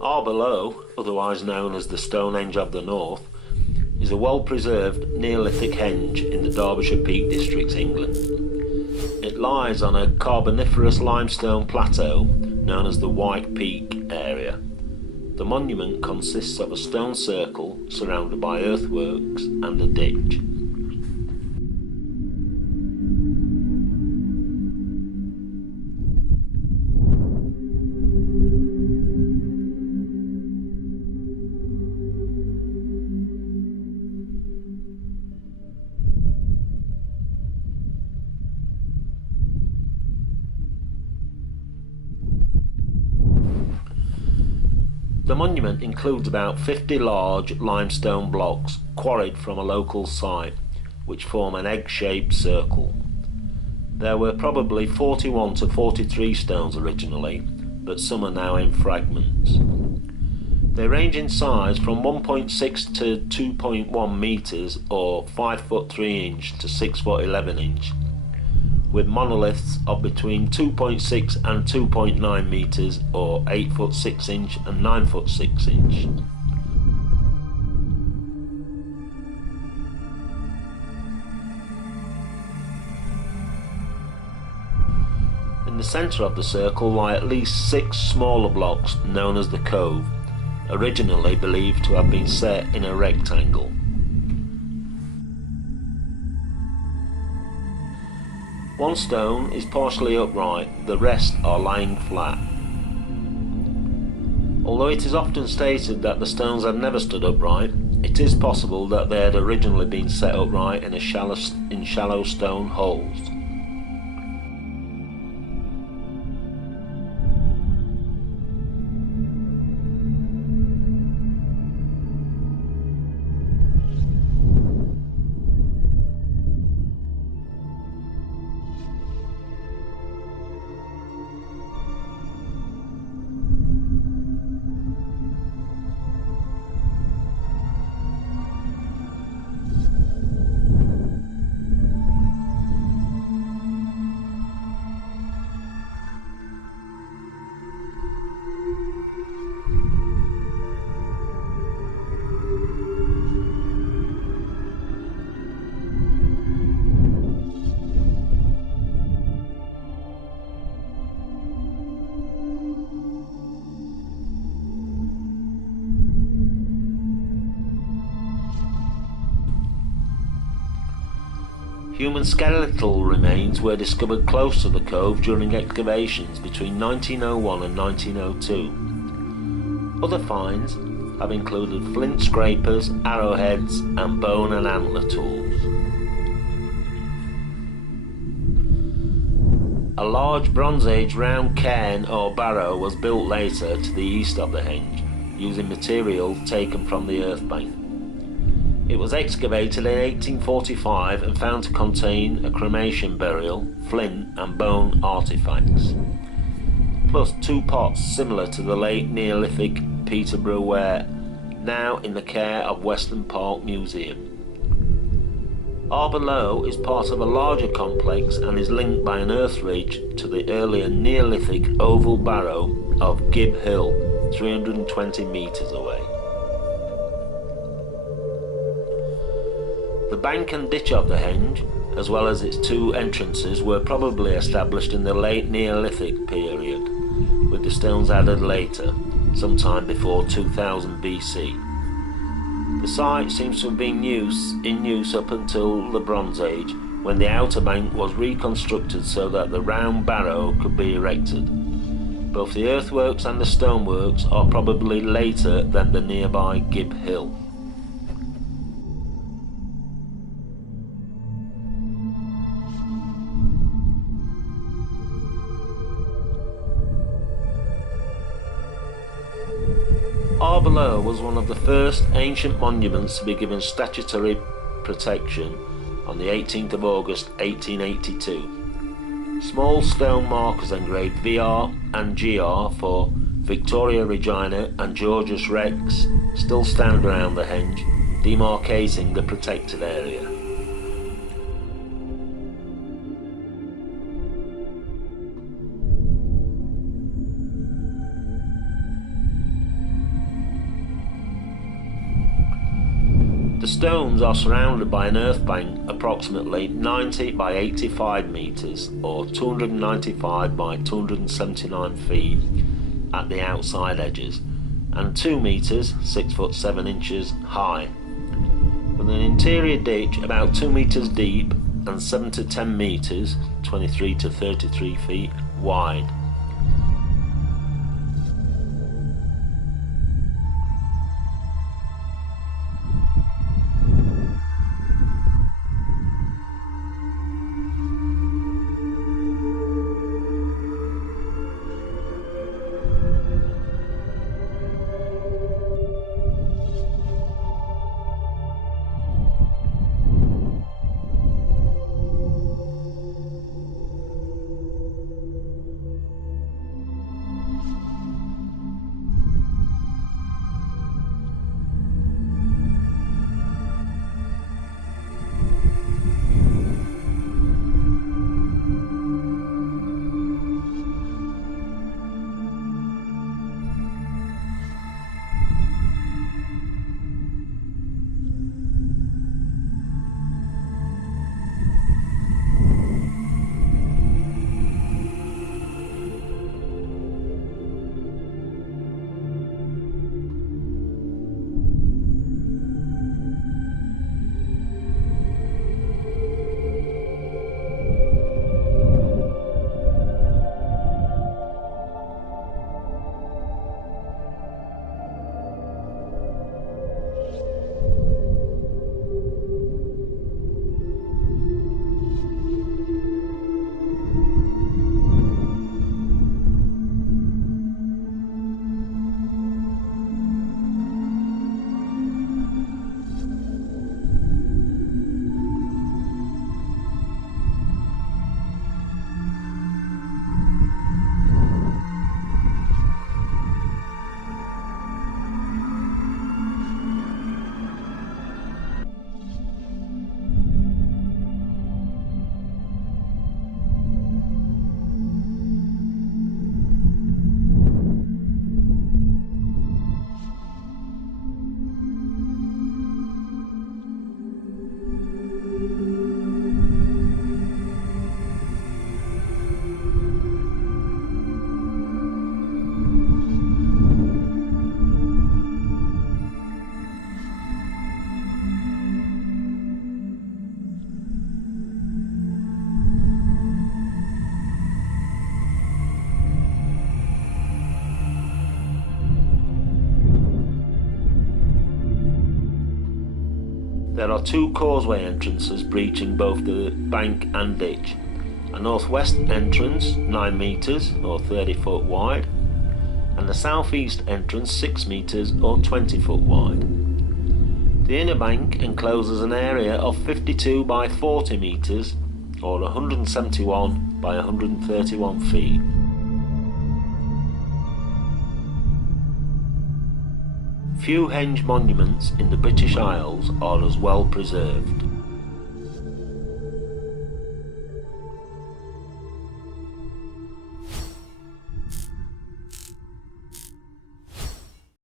Arbor, otherwise known as the Stonehenge of the North, is a well-preserved Neolithic henge in the Derbyshire Peak District, England. It lies on a Carboniferous limestone plateau known as the White Peak area. The monument consists of a stone circle surrounded by earthworks and a ditch. The monument includes about 50 large limestone blocks quarried from a local site, which form an egg-shaped circle. There were probably 41 to 43 stones originally, but some are now in fragments. They range in size from 1.6 to 2.1 metres or 5 foot 3 inch to 6 foot 11 inch, with monoliths of between 2.6 and 2.9 metres or 8 foot 6 inch and 9 foot 6 inch. In the centre of the circle lie at least 6 smaller blocks known as the Cove, originally believed to have been set in a rectangle. One stone is partially upright, the rest are lying flat. Although it is often stated that the stones have never stood upright, it is possible that they had originally been set upright in shallow stone holes. Human skeletal remains were discovered close to the cove during excavations between 1901 and 1902. Other finds have included flint scrapers, arrowheads, and bone and antler tools. A large Bronze Age round cairn or barrow was built later to the east of the henge, using material taken from the earth bank. It was excavated in 1845 and found to contain a cremation burial, flint and bone artefacts, plus 2 pots similar to the late Neolithic Peterborough ware, now in the care of Western Park Museum. Arbor is part of a larger complex and is linked by an earth ridge to the earlier Neolithic oval barrow of Gib Hill, 320 metres away. The bank and ditch of the henge, as well as its 2 entrances, were probably established in the late Neolithic period, with the stones added later, sometime before 2000 BC. The site seems to have been in use up until the Bronze Age, when the outer bank was reconstructed so that the round barrow could be erected. Both the earthworks and the stoneworks are probably later than the nearby Gib Hill. Arbor was one of the first ancient monuments to be given statutory protection on the 18th of August 1882. Small stone markers engraved VR and GR for Victoria Regina and Georgius Rex still stand around the henge, demarcating the protected area. The stones are surrounded by an earth bank approximately 90 by 85 metres or 295 by 279 feet at the outside edges and 2 metres (6 foot 7 inches) high, with an interior ditch about 2 metres deep and 7 to 10 metres (23 to 33 feet) wide. There are 2 causeway entrances breaching both the bank and ditch. A northwest entrance 9 metres or 30 foot wide and the southeast entrance 6 metres or 20 foot wide. The inner bank encloses an area of 52 by 40 metres or 171 by 131 feet. Few henge monuments in the British Isles are as well preserved.